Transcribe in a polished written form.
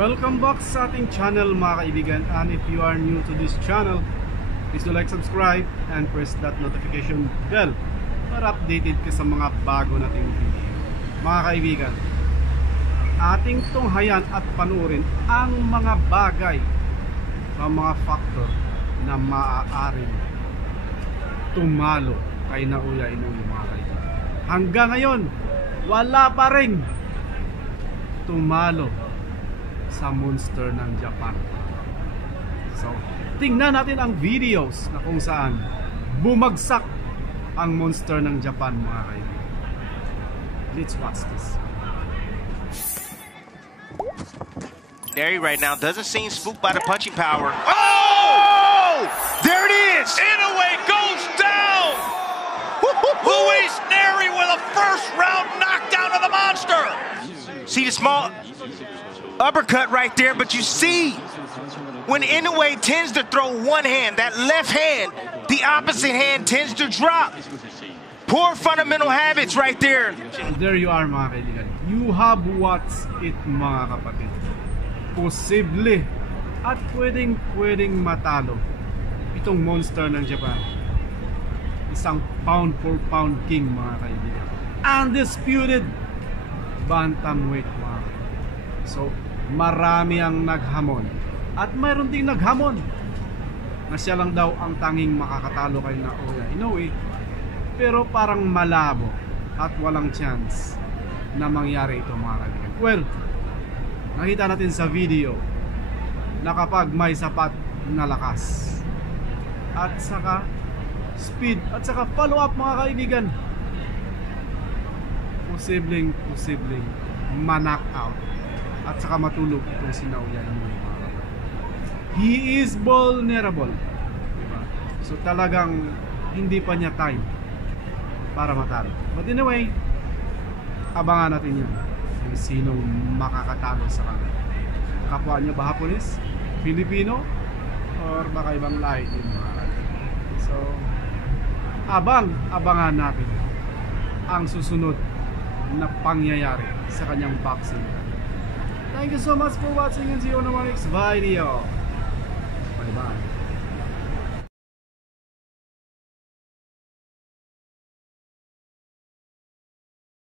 Welcome back sa ating channel mga kaibigan, and if you are new to this channel, please do like, subscribe and press that notification bell para updated ka sa mga bago nating video. Mga kaibigan, ating tunghayan at panuorin ang mga bagay, ang mga factor na maaaring tumalo kay Naoya Inoue mga kaibigan. Hanggang ngayon, wala pa rin tumalo sa monster ng Japan. So, tingnan natin ang videos na kung saan bumagsak ang monster ng Japan mga kaibigan. Let's watch this. Derry right now doesn't seem spooked by the punching power. Oh! There it is! Inoue goes down! Luis Nery with a first round knockdown of the monster! See the small uppercut right there, but you see when Inoue tends to throw one hand, that left hand, the opposite hand tends to drop. Poor fundamental habits right there. There you are mga kaibigan. You have watched it mga kapatid. Posible at pwedeng matalo itong monster ng Japan. Isang pound for pound king mga kaibigan. Undisputed bantamweight mga kaibigan. So marami ang naghamon at mayroon ding naghamon na siya lang daw ang tanging makakatalo kay Naoya Inoue, pero parang malabo at walang chance na mangyari ito mga kaibigan. Well, nakita natin sa video na kapag may sapat na lakas at saka speed at saka follow up mga kaibigan, posibleng ma-knock out at saka matulog itong si Naoya Inoue. He is vulnerable, diba? So talagang hindi pa niya time para matalo. But anyway, abangan natin yun kung sinong makakatalo sa kanya. Kapwa niya ba Hapones, Filipino, or baka ibang lahi yun mga kaibigan. So abangan natin ang susunod na pangyayari sa kanyang boxing. Thank you so much for watching and see you on the next video.